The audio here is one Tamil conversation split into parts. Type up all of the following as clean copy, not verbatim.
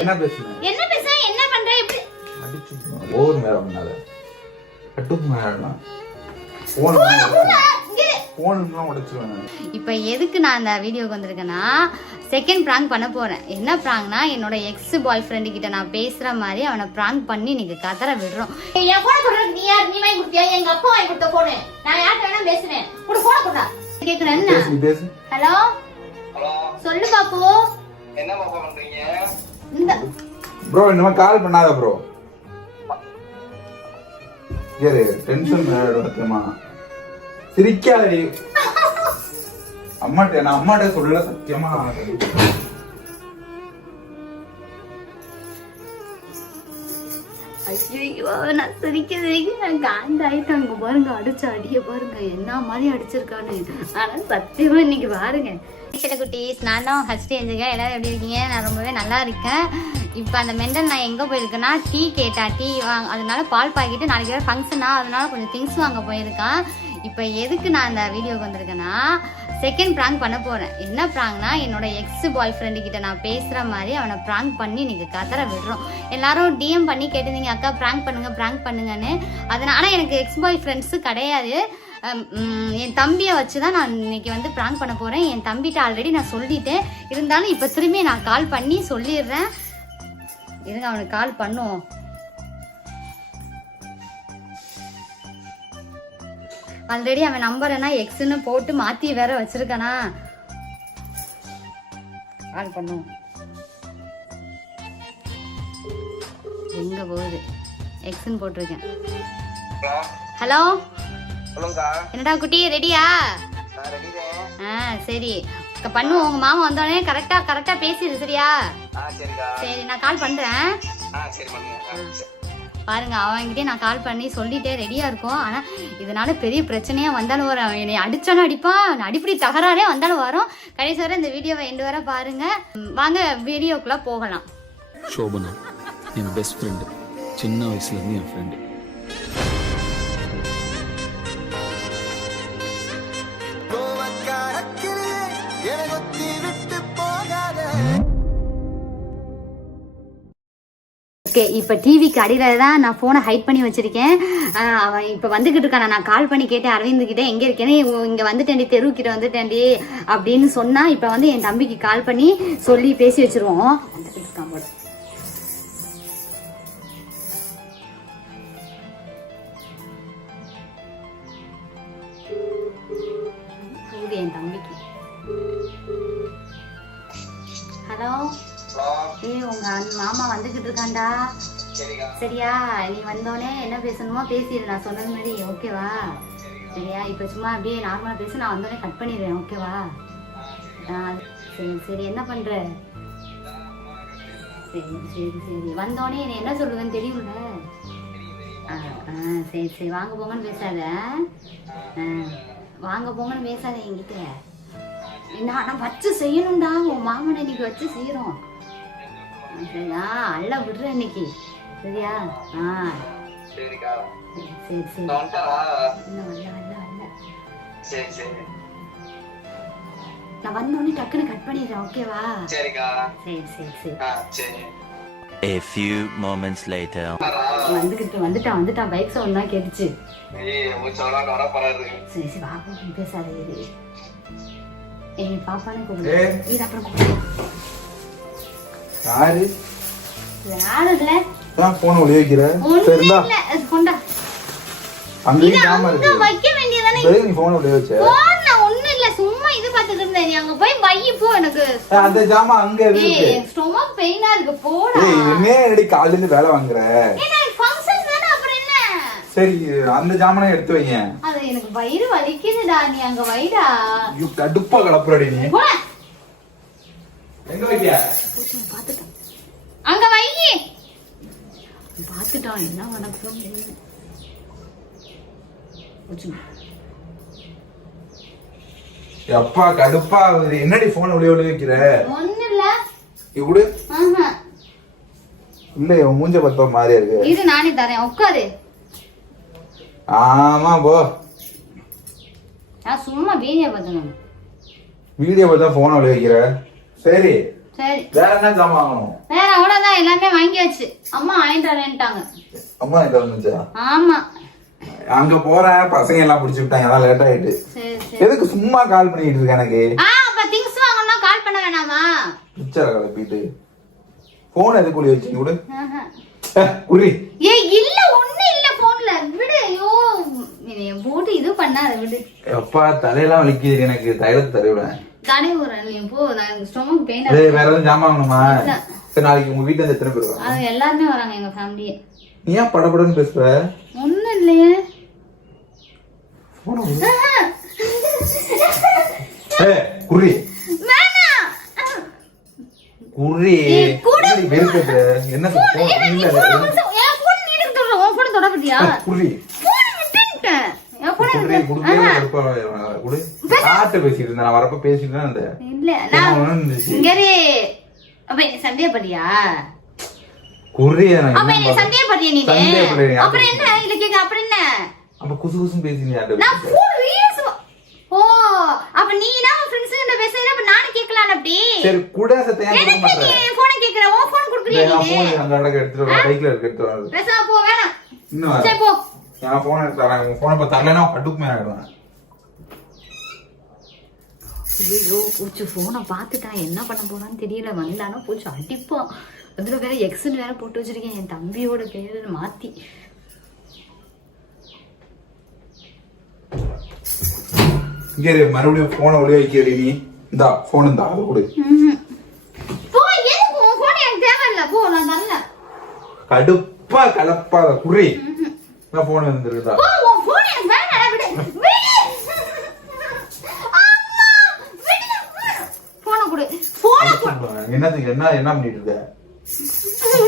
என்ன பேசுற? என்ன பண்ற? இப்படி அடிச்சு ஓவர் மேல பண்ணாத. கட்டுக்கு மேல போன்லாம் உடைச்சிருவேன். இப்போ எதுக்கு நான் அந்த வீடியோக்கு வந்திருக்கேன்னா, செகண்ட் பிராங்க் பண்ண போறேன். என்ன பிராங்க்னா, என்னோட எக்ஸ் பாய் ஃப்ரெண்டு கிட்ட நான் பேசுற மாதிரி அவனை பிராங்க் பண்ணி நீங்க கதற விடுறோம். என் போன் கொடுறது நீ யார்? நீ வாங்கி கொடுத்தியா? எங்க அப்பா வாங்கி கொடுத்த போன். நான் யார்ட்ட வேணா பேசுவேன். குடு போன் குடுடா. கேக்குறேன் என்ன? பேசு. ஹலோ ஹலோ, சொல்லு பாப்பு. என்ன பாப்பா பண்றீங்க? இந்த ப்ரோ இன்னும் கால் பண்ணாத ப்ரோ. ஏறு டென்ஷன் ஆயிடுமா? சிரிக்காதடி. நான் அம்மாட்ட சொல்லல சத்தியமா. ஐயோ நான் சிரிக்கிறதுக்கு நான் காண்டாயிட்டாங்க பாருங்க. அடிச்ச அடிய பாருங்க என்ன மாதிரி அடிச்சிருக்கானு. ஆனா சத்தியமா இன்னைக்கு பாருங்க குட்டீஸ், நான் தான் ஃபர்ஸ்ட் எழுந்துங்க. எல்லாரும் எப்படி இருக்கீங்க? நான் ரொம்பவே நல்லா இருக்கேன். இப்போ அந்த மெண்டல் நான் எங்கே போயிருக்கேன்னா, டீ கேட்டா, டீ வாங்க, அதனால பால் பாக்கெட்டு நாளைக்கு வேறு ஃபங்க்ஷனா, அதனால கொஞ்சம் திங்ஸ் வாங்க போயிருக்கான். இப்போ எதுக்கு நான் அந்த வீடியோக்கு வந்திருக்கேன்னா, செகண்ட் பிராங்க் பண்ண போறேன். என்ன பிராங்க்னா, என்னோட எக்ஸ் பாய் ஃப்ரெண்டு கிட்ட நான் பேசுற மாதிரி அவனை பிராங்க் பண்ணி நீங்க கதற விடுறோம். எல்லாரும் டிஎம் பண்ணி கேட்டிருந்தீங்க, அக்கா பிராங்க் பண்ணுங்கன்னு. அதனால ஆனால் எனக்கு எக்ஸ் பாய் ஃப்ரெண்ட்ஸு கிடையாது. என் தம்பியை வச்சு தான் நான் இன்னைக்கு வந்து பிராங்க் பண்ண போறேன். என் தம்பிகிட்ட ஆல்ரெடி நான் சொல்லிட்டேன். இருந்தாலும் இப்போ திரும்பி நான் கால் பண்ணி சொல்லிடுறேன். இருங்க, அவனுக்கு கால் பண்ணுவோம். ஆல்ரெடி அவன் நம்பர் என்ன எக்ஸ்ன்னு போட்டு மாத்தி வேற வச்சிருக்கானா. கால் பண்ணுவோம். எங்க போகுது? எக்ஸ்ன்னு போட்டிருக்கேன். ஹலோ, என்னடா குட்டி, ரெடியா? சரி பண்ணுவோம். உங்க மாமா வந்தோடனே கரெக்டா பேசிடு, சரியா? சரி நான் கால் பண்றேன். பாருங்க, அவன்கிட்டே நான் கால் பண்ணி சொல்லிட்டே ரெடியா இருக்கும். ஆனா இதனால பெரிய பிரச்சனையா வந்தாலும் வரும். என்னை அடிச்சாலும் அடிப்பான், அடிப்படி தகராறே வந்தாலும் வரும். கடைசி வரை இந்த வீடியோவை எண்டு வரை பாருங்க. வாங்க வீடியோக்குள்ள போகலாம். சோபனா என் பெஸ்ட் ஃப்ரெண்டு, சின்ன வயசுல இருந்து என் ஃப்ரெண்டு. இப்போ டிவிக்கு அடியில் தான் நான் ஃபோனை ஹைட் பண்ணி வச்சிருக்கேன். அவன் இப்போ வந்துகிட்டு இருக்கான். நான் கால் பண்ணி கேட்டேன் அரவிந்த் கிட்டே, எங்கே இருக்கேன்னு. இங்கே வந்துட்டேன்டி, தெருவுக்கிட்ட வந்துட்டேன்டி அப்படின்னு சொன்னா. இப்போ வந்து என் தம்பிக்கு கால் பண்ணி சொல்லி பேசி வச்சிருவோம். வந்துட்டு இருக்கான் போல. என் தம்பிக்கு ஹலோ. உங்க மாமா வந்துகிட்டு இருக்காண்டா, சரியா? நீ வந்தோடனே என்ன பேசணுமோ பேசிடு, நான் சொன்னது மாதிரி, ஓகேவா? சரியா? இப்ப சும்மா அப்படியே நார்மலா பேச, நான் வந்தோடனே கட் பண்ணிடுறேன், ஓகேவா? சரி சரி, என்ன பண்ற? சரி சரி சரி, வந்தோடனே என்ன சொல்லுவேன்னு தெரியும்ல? சரி சரி, வாங்க போங்கன்னு பேசாத. வாங்க போங்கன்னு பேசாத என்கிட்ட. நான் வச்சு செய்யணும்டா, உன் மாமனை இன்னைக்கு வச்சு செய்யறோம், சரியா? அல்ல விடுற இன்னைக்கு, சரியா? சரி சரி சரி, நான் வந்தோடனே டக்குன்னு கட் பண்ணிடுறேன், ஓகேவா? சரி சரி சரி. A few moments later. வந்துட்டான் பைக் சவுண்ட் தான் கேட்டுச்சு. சரி சரி, பாப்பா பேசாத, பாப்பானே கூப்பிடு. இது அப்புறம் கூப்பிடு. யாரு? யாரு இல்ல? நான் போன் ஒளிய வைக்கிறேன். சரிடா. கொண்டா. அங்க ஜாமா இருக்கு. வைக்க வேண்டியதானே. சரி, நீ போன் ஒளிய வச்ச. போன் ஒண்ணு இல்ல, சும்மா இது பார்த்துட்டு இருந்தேன். நீ அங்க போய் வை போ. எனக்கு அந்த ஜாமா அங்க இருக்கு. ஸ்டொமக் பெயினா இருக்கு, போடா. என்ன அடி கால்ல இருந்து வேலை வாங்குற? ஏன்னா ஃபங்க்ஷன் தான, அப்புறம் என்ன? சரி, அந்த ஜாமானை எடுத்து வைங்க. அது எனக்கு வயிறு வலிக்குதுடா, நீ அங்க வைடா. யூ கடுப்பா கலப்புறடி நீ. போடா. எங்க வைக்கியா? பாத்துட்டான், அங்க வை. பாத்துட்டான், என்ன வணக்கம். அப்பா கடுப்பா, என்னடி போன் ஒளிய வைக்கிற? ஒண்ணு இல்ல. இவடு இல்ல, உன் மூஞ்ச பத்த மாதிரியா இருக்கு. இது நானே தரேன், உட்காரு. ஆமா போ. நான் சும்மா வீடியோ பார்த்தேன். வீடியோ பார்த்தா போன் ஒளிய வைக்கிற? சரி சரி, வேற என்ன ஜாமான் வாங்கணும்? வேற அவ்வளவுதான். எல்லாமே வாங்கியாச்சு. அம்மா வாங்கிட்டு வரேன்ட்டாங்க. அம்மா கிட்ட வந்துச்சா? ஆமா. அங்க போறேன், பசங்க எல்லாம் பிடிச்சி விட்டாங்க, அதான் லேட் ஆயிட்டு. எதுக்கு சும்மா கால் பண்ணிட்டு இருக்க எனக்கு? அப்ப திங்ஸ் வாங்கணும்னா கால் பண்ண வேணாமா? பிச்சை கிளப்பிட்டு போன் எதுக்கு ஒளி வச்சு விடு. குறி இல்ல ஒண்ணு இல்ல போன்ல விடு. ஐயோ போட்டு இது பண்ணாத விடு. அப்பா தலையெல்லாம் வலிக்குது எனக்கு, தைலத்தை தருவேன். கடை ஊரன் நீ போ. நான் ஸ்டொமக் பெயின். வேற எதுவும் ஜாமான் வாங்கணுமா? சரி, நாளைக்கு உங்க வீட்டுல இருந்து எத்தனை பேர் வராங்க? அது எல்லாருமே வராங்க எங்க ஃபேமிலியே. நீ ஏன் படபடன்னு பேசுற? ஒண்ணும் இல்லையே. குறி வேணாம். குறி வெறுக்கிறது என்ன? குறி பேசிட்டு இருந்தேன், நான் வரப்ப பேசிட்டு தான் இருந்தேன். சந்தேகப்படியா? குறி சந்தேகப்படியா நீ? அப்புறம் என்ன இல்ல கேக்க? அப்புறம் என்ன அப்ப குசு குசும் பேசினீங்க? ஓ அப்ப நீ நான் ஃப்ரெண்ட்ஸ் கிட்ட பேசுறத அப்ப நானே கேக்கலாம் அப்படி. சரி கூட சத்தையா கொடுக்க மாட்டேன். நீ போன் கேக்குற, ஓ போன் குடுக்குறியா நீ? நான் போன் அங்க அடக்க எடுத்துட்டு வர, பைக்ல எடுத்துட்டு வர. பேசாம போ. வேணாம். இன்னும் சரி போ. நான் போன் எடுத்துறேன். உங்க போனை பத்தி தரலனா கடுப்பு மேல ஆயிடுவேன். ஐயோ பூச்சு போனை பார்த்துட்டான், என்ன பண்ண போறான்னு தெரியல. வந்தானா பூச்சு அடிப்பான். அதுல வேற எக்ஸ்ன்னு வேற போட்டு வச்சிருக்கேன் என் தம்பியோட பேரு மாத்தி. இங்க மறுபடியும் போனை ஒளி வைக்கிறீ நீ. இந்தா போன் இந்தா, அது கொடு. போ. எதுக்கு உன் போன் எனக்கு தேவையில்ல. போ, நான் தரல. கடுப்பா கலப்பாத குறி. நான் போன் வந்துருதா? போ, உன் போன் எனக்கு வேணாம். விடு விடு. அம்மா விடு. போனை கொடு. போனை கொடு. என்னதுக்கு என்ன என்ன பண்ணிட்டு இருக்க?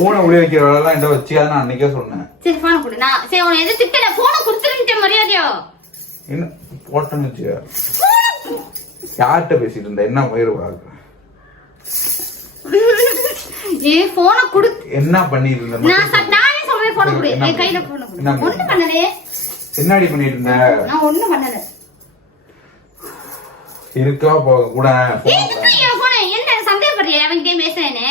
போனை ஒளி வைக்கிற வேலை எல்லாம் என்ன வச்சியாத நான் அன்னைக்கே சொன்னேன். சரி போனை கொடு. நான் சரி உன எது திட்டல. போனை கொடுத்துருங்க மரியாதையோ. என்ன போட்டேன்னு வச்சு யார்கிட்ட பேசிட்டு இருந்த? என்ன வயிறு வாழ்க்கை? ஏன் போனை கொடு. என்ன பண்ணிட்டு இருந்த? நானே சொல்றேன் போனை கொடு. என் கையில போனை கொடு. ஒண்ணு பண்ணலே. என்னடி பண்ணிட்டு இருந்த? நான் ஒண்ணும் பண்ணல. இருக்கா போக கூட என்ன சந்தேகப்படுறியா? அவங்கிட்டே பேசுறேனே.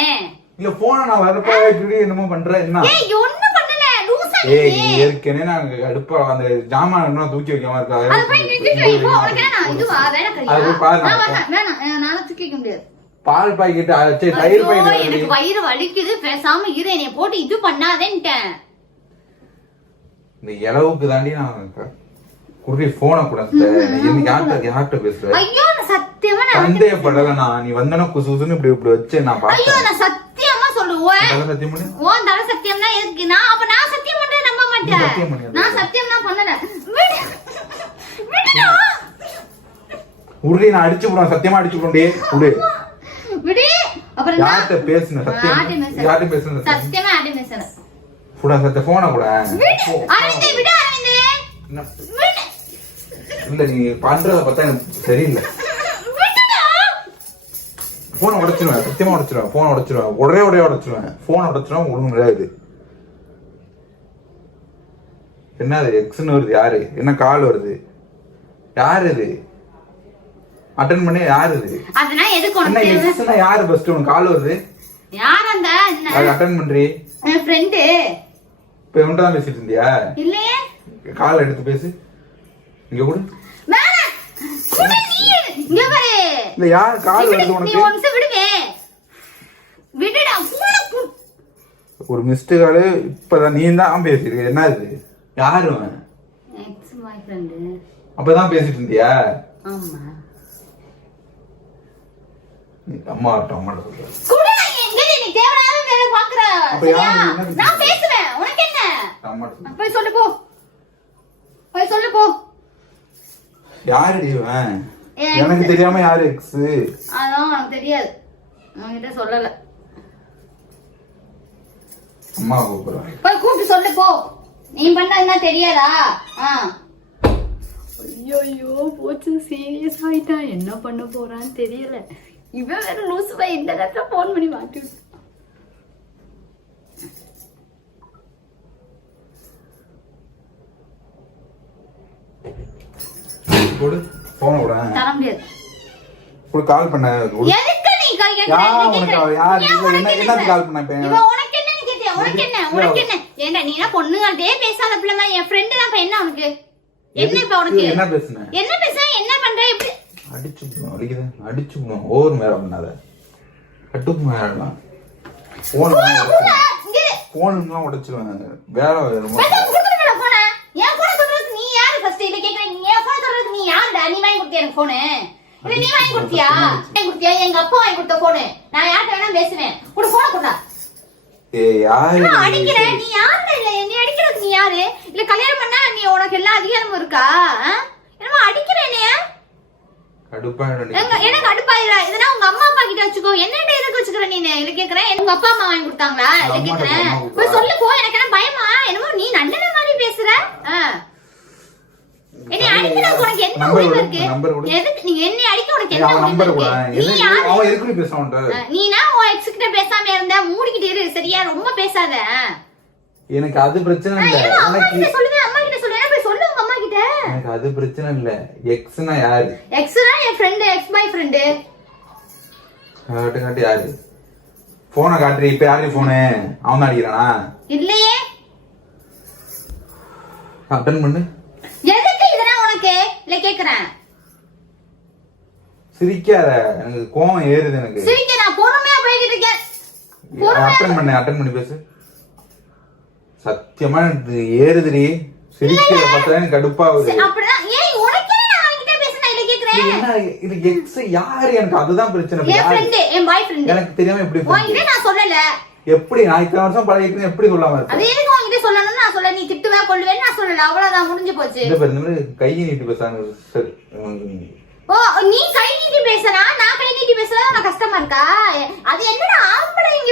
இல்ல போன நான் வரப்ப இப்படி என்னமோ பண்ற என்ன? ஒண்ணும் பண்ணல. லூசா நீ. நீ ஏற்கனவே நான் அடுப்பா அந்த ஜாமான் என்ன தூக்கி வைக்காம இருக்கா? அது போய் தூக்கி வை. போ. உனக்கு என்ன இதுவா வேலை கறியா? வேணாம். நாளை தூக்கி வைக்க முடியாது. பால் பாக்கெட் ஆச்சு, தயிர் பாக்கெட். எனக்கு வயிறு வலிக்குது, பேசாம இரு. என்னைய போட்டு இது பண்ணாதேன்ட்டேன். இந்த இளவுக்கு தாண்டி நான் குறுக்கி போனை கூட யார்கிட்ட பேசுற? ஐயோ நான் சத்தியமா சந்தேகப்படல. நான் நீ வந்தனா குசு குசுன்னு இப்படி இப்படி வச்சு நான் பார்த்தேன். ஐயோ நான் சத்தியமா சொல்லுவேன். சத்தியம் பண்ணு. ஓ தல சத்தியம்னா எதுக்கு? நான் சத்தியம் பண்றேன், நம்ப மாட்டேன். நான் சத்தியம்னா பண்ணல. விடு விடுடா. உருளி நான் அடிச்சு போறேன், சத்தியமா அடிச்சு போறேன். விடு விடு. அப்புறம் யார்கிட்ட பேசுன? சத்தியம் யார்கிட்ட பேசுன? சத்தியமா யார்கிட்ட பேசுன? கூட சத்த போன கூட. அரவிந்த் விடு. அரவிந்த் விடு. இல்ல நீ பண்றத பார்த்தா எனக்கு சரியில்லை. போனை உடைச்சிருவேன், சத்தியமா உடைச்சிருவேன். போனை உடைச்சிருவேன், உடனே உடைச்சிருவேன். போனை உடைச்சிருவேன். ஒழுங்கு முடியாது. என்னது எக்ஸ்ன்னு வருது? யாரு? என்ன கால் வருது? யாரு இது? அட்டெண்ட் பண்ணி யாரு இது? அதனா எதுக்கு என்ன எக்ஸ்னா யாரு? ஃபர்ஸ்ட் உனக்கு கால் வருது. யார் அந்த? அது அட்டெண்ட் பண்றீ? என் ஃப்ரெண்ட். இப்ப இவன்ட்ட தான் பேசிட்டு இருந்தியா? இல்லையே. கால் எடுத்து பேசு. இங்க கூட வேணாம். குடு நீ. இங்க பாரு. இல்ல யார் கால் வருது உனக்கு? நீ ஒன்ஸ் விடுவே. விடுடா. போன குடு. ஒரு மிஸ்டேக் கால் இப்பதான் நீ தான் பேசிருக்க. என்ன இது? யாரு அவன்? எக்ஸ் பாய் ஃப்ரெண்ட். அப்பதான் பேசிட்டு இருந்தியா? ஆமா. நீ அம்மா ஆட்டம் அம்மா சொல்ற. குடு எங்க நீ தேவனால வேற பாக்குற. நான் பேசுவேன். உனக்கு என்ன? அம்மா போய் சொல்லு போ. போய் சொல்லு போ. யாருடி இவன்? எனக்கு தெரியாம யாரு எக்ஸ்? அதான் உனக்கு தெரியாது. உன்கிட்ட சொல்லல. அம்மா கூப்பிடுறேன். போய் கூப்பிட்டு சொல்லு போ. நீ பண்ணதுன்னா தெரியாதா? ஐயோ போச்சு. சீரியஸ் ஆயிட்டா. என்ன பண்ண போறான்னு தெரியல. இவன் வேற லூசு பை. இந்த நேரத்துல போன் பண்ணி மாட்டி விட்டு. கொடு போன் கூட. தர முடியாது. கொடு கால் பண்ண. எதுக்கு நீ யார் உனக்கு? யார்? என்ன கால் பண்ண? இவன் உனக்கு உனக்கு என்ன ஏண்டா நீ என்ன பொண்ணுங்கள்ட்டே பேசாத பிள்ளை மாதிரி என் ஃப்ரெண்டு தான். என்ன உனக்கு என்ன இப்ப உனக்கு என்ன பேசுன என்ன பண்ற இப்படி அடிச்சு ஓவர் மேல பண்ணாத கட்டுப்பு மேலாம் போன் உடைச்சிருவேன். வேலை என் போன சொல்றதுக்கு நீ யாரு ஃபர்ஸ்ட் இல்ல கேக்குறேன். நீ என் போன சொல்றதுக்கு நீ யாருடா? நீ வாங்கி கொடுத்தியா எனக்கு போனு? இல்ல நீ வாங்கி கொடுத்தியா? எங்க அப்பா வாங்கி கொடுத்த போனு. நான் யார்கிட்ட வேணா பேசுவேன். குடு போன குடா. யாரு அடிக்கிற நீ யாரு? இல்ல நீ அடிக்கிறது நீ யாரு? இல்ல கல்யாணம் பண்ணா நீ உனக்கு எல்லா அதிகாரமும் இருக்கா? என்னமா அடிக்கிற என்னைய? கடுப்பா எனக்கு அடுப்பாயிரா. இதனா உங்க அம்மா அப்பா கிட்ட வச்சுக்கோ. என்னட்ட எதுக்கு வச்சுக்கிற நீ? இல்ல கேக்குறேன். உங்க அப்பா அம்மா வாங்கி கொடுத்தாங்களா? இல்ல கேக்குறேன். போய் சொல்லு போ. எனக்கு என்ன பயமா? என்னமோ நீ நண்டன மாதிரி பேசுற. என்னை அடிக்கிற உனக்கு என்ன உரிமை இருக்கு? எதுக்கு நீ என்னை அடிக்க உனக்கு என்ன உரிமை இருக்கு? நீ யாரு? அவன் எதுக்கு பேசாம நீனா உன் எக்ஸ் கிட்ட பேசாம இருந்த மூடிக்கிட்டு இரு. சரியா? ரொம்ப பேசாத. எனக்கு அது பிரச்சனை இல்ல. அம்மா கிட்ட சொல்லுங்க. அம்மா கிட்ட சொல்லுங்க. போய் சொல்லு உங்க அம்மா கிட்ட. எனக்கு அது பிரச்சனை இல்ல. எக்ஸ்னா யாரு? எக்ஸ்னா என் ஃப்ரெண்ட். எக்ஸ் பாய் ஃப்ரெண்ட். காட்டு யாரு? போனை காட்டுறீ. இப்ப யாரு போனு? அவன் தான் அடிக்கிறானா? இல்லையே. அட்டன் பண்ணு. எதுக்கு இதெல்லாம் உனக்கு? இல்ல கேக்குறேன். சிரிக்காத. எனக்கு கோவம் ஏறுது. எனக்கு சிரிக்க நான் பொறுமையா போய்கிட்டு இருக்கேன். அட்டன் பண்ணி பேசு. சத்தியமா இது ஏறுதுடி. சிரிக்கிற பார்த்தா எனக்கு கடுப்பாகுது. அப்படிதான். ஏய் உனக்கு நான் அவங்கிட்ட பேசினா இல்ல கேக்குறேன். என்ன இது எக்ஸ் யாரு? எனக்கு அதுதான் பிரச்சனை. என் ஃப்ரெண்ட், என் பாய் ஃப்ரெண்ட். எனக்கு தெரியாம எப்படி உன்கிட்ட நான் சொல்லல. எப்படி நான் இத்தனை வருஷம் பழகிட்டு எப்படி சொல்லாம இருக்க? அது எதுக்கு உன்கிட்ட சொல்லணும்னு நான் சொல்ல. நீ திட்டுவே கொள்ளுவேன்னு நான் சொல்லல. அவ்வளவுதான், முடிஞ்சு போச்சு. இந்த பேரு கையை நீட்டி பேசாங்க. சரி. ஓ நீ கை நீட்டி பேசுறா, நான் கை நீட்டி பேசுறா உனக்கு கஷ்டமா இருக்கா? அது என்னடா ஆம்பளைங்க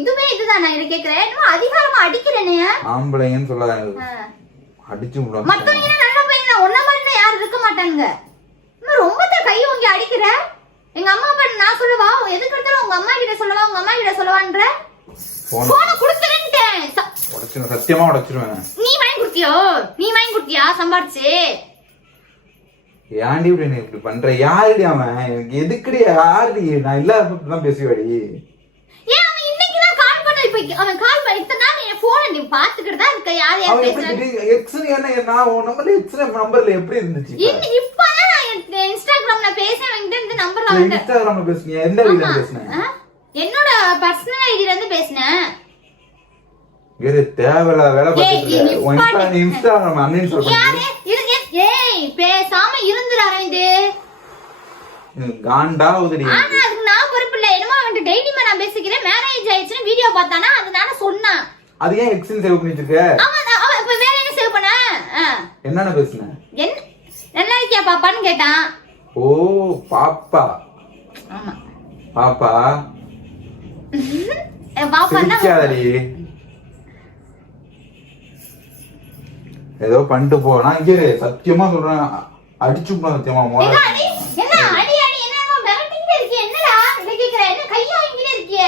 இதுவே இதுதான். நான் இத கேக்குறேன். என்னமோ அதிகாரமா அடிக்கிறேனே. ஆம்பளைங்கன்னு சொல்லாத. அடிச்சு விடுவாங்க. மத்தவங்க நல்ல பையன் தான். ஒன்ன மாதிரி யாரும் இருக்க மாட்டாங்க. இன்னும் ரொம்ப கை உங்க அடிக்கிற. எங்க அம்மா அப்பா நான் சொல்லவா? எதுக்கு எடுத்தாலும் உங்க அம்மா கிட்ட சொல்லவா? உங்க அம்மா கிட்ட சொல்லவான்ற போன குடுத்துறேன்ட்டேன். உடைச்சிருவேன். சத்தியமா உடைச்சிருவேன். நீ வாங்கி கொடுத்தியோ? நீ வாங்கி கொடுத்தியா சம்பாரிச்சு? ஏன்டி இப்படி பண்ற? யாருடி அவன்? எனக்கு எதுக்குடி? யாருடி? நான் இல்லாததான் பேசுவாடி. ஏன் அவன் இன்னைக்குதான் கால் பண்ண? இப்ப அவன் கால் பண்ண இத்தனை நாள் என் போனை நீ பாத்துக்கிட்டு தான் இருக்க. யார் யார் பேசுறாங்க? எக்ஸ் என்ன? நான் உன் நம்பர்ல எக்ஸ் நம்பர்ல எப்படி இருந்துச்சு? இப்பதான் நான் இன்ஸ்டாகிராம்ல பேசேன். அவங்கிட்ட இந்த நம்பர் வாங்க. இன்ஸ்டாகிராம்ல பேசுனியா? எந்த வீடியோல பேசுன? என்னோட பர்சனல் ஐடில இருந்து பேசினேன். வேற தேவையில்லாத வேலை பார்த்துட்டு உன் இன்ஸ்டாகிராம் அன்னைன்னு சொல்றேன். ஏய் பேசாம இருந்துறாரே இது. காண்டாவுதுடி. ஆனா அதுக்கு நான் பொறுப்பு இல்ல. என்னமோ அவன்ட்ட டெய்லிமா நான் பேசிக்கிறேன். மேரேஜ் ஆயிடுச்சுன்னு வீடியோ பார்த்தானா அதனால சொன்னான். அது ஏன் எக்ஸ்ன்னு சேவ் பண்ணி வச்சிருக்க? ஆமா அவன் இப்ப வேற என்ன சேவ் பண்ண? என்னன்னு பேசுன? என்ன நல்லா இருக்கியா பாப்பான்னு கேட்டான். ஓ பாப்பா. ஆமா பாப்பா. பாப்பான்னா ஏதோ பண்ணிட்டு போனா இங்க சத்தியமா சொல்றேன். அடிச்சு சத்தியமா என்ன அடி அடி என்னமா மிரட்டிட்டே இருக்கீங்க? என்னடா இத கேக்குற? என்ன கைய வாங்கிட்டே இருக்கீங்க?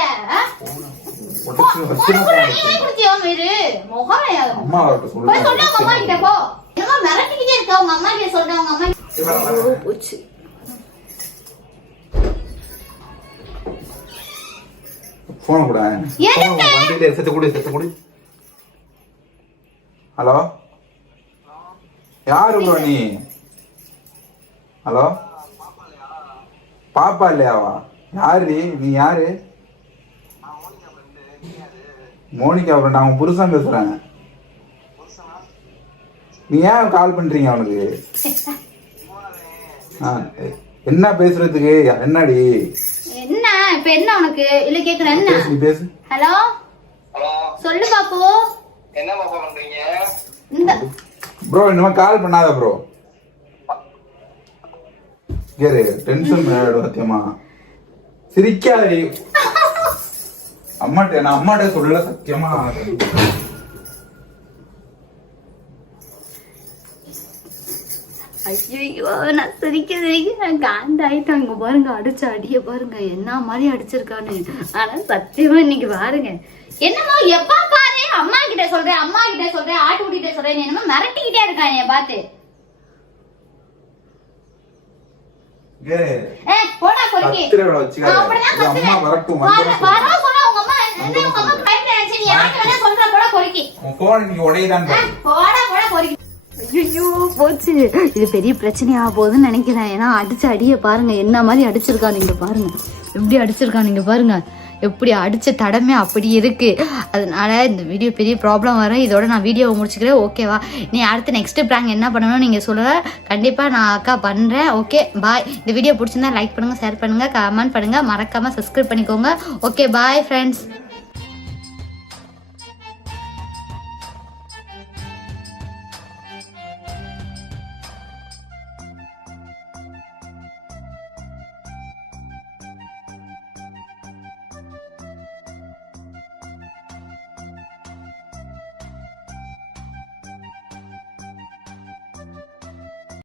அம்மா வரட்டும் சொல்லு. போய் சொல்லு அம்மா கிட்ட போ. என்னமா மிரட்டிட்டே இருக்க? உங்க அம்மா கிட்ட சொல்ற. உங்க அம்மா போச்சு. போன் கூட வண்டியில செத்து கூடி. ஹலோ யாரு ப்ரோ நீ? ஹலோ பாப்பா இல்லையாவா? யாரு நீ? யாரு? Monica friend. நான் புருஷன் பேசுறேன். நீ ஏன் கால் பண்றீங்க அவனுக்கு? என்ன பேசுறதுக்கு? என்னடி என்ன இப்ப என்ன உனக்கு? இல்ல கேக்குறேன். என்ன நீ பேசு. ஹலோ ஹலோ சொல்லு பாப்பு. என்ன பாப்பா பண்றீங்க? இந்த ப்ரோ இன்னும் கால் பண்ணாத ப்ரோ. கேரு டென்ஷன் ஆயிடும் சத்தியமா. சிரிக்காதடி. அம்மாட்ட நான் அம்மாட்ட சொல்லல சத்தியமா. ஐயோ நான் சிரிக்க நான் காண்டாயிட்டேன். இங்க பாருங்க அடிச்ச அடிய பாருங்க என்ன மாதிரி அடிச்சிருக்கானு. ஆனா சத்தியமா இன்னைக்கு பாருங்க என்னமோ எப்பா பாரு அம்மா கிட்ட சொல்றேன் ஆட்டு குட்டிட்ட சொல்றேன். என்னமோ மிரட்டிக்கிட்டே இருக்கான் என்னைய பார்த்து. போடா பொறுக்கி. கத்திர வச்சுக்காத. அம்மா வரட்டும். வர சொன்னா உங்க அம்மா என்ன உங்க அம்மா பயப்பட நினைச்சு நீ யாருக்கு உன் போன் நீ உடையதான் பாரு. போடா போடா போறீங்க. ஐயோ போச்சு, இது பெரிய பிரச்சனையா போகுதுன்னு நினைக்கிறேன். ஏன்னா அடிச்ச அடியை பாருங்க, என்ன மாதிரி அடிச்சிருக்கா நீங்க பாருங்க, எப்படி அடிச்சிருக்கா நீங்க பாருங்க, எப்படி அடிச்ச தடமே அப்படி இருக்கு. அதனால இந்த வீடியோ பெரிய ப்ராப்ளம் வரும். இதோட நான் வீடியோவை முடிச்சுக்கிறேன். ஓகேவா? நீ அடுத்து நெக்ஸ்ட் ப்ராங்க் என்ன பண்ணணும்னு நீங்க சொல்லுங்க, கண்டிப்பா நான் அக்கா பண்றேன். Okay bye. இந்த வீடியோ பிடிச்சிருந்தா லைக் பண்ணுங்க, ஷேர் பண்ணுங்க, கமெண்ட் பண்ணுங்க, மறக்காம சப்ஸ்கிரைப் பண்ணிக்கோங்க. Okay bye friends.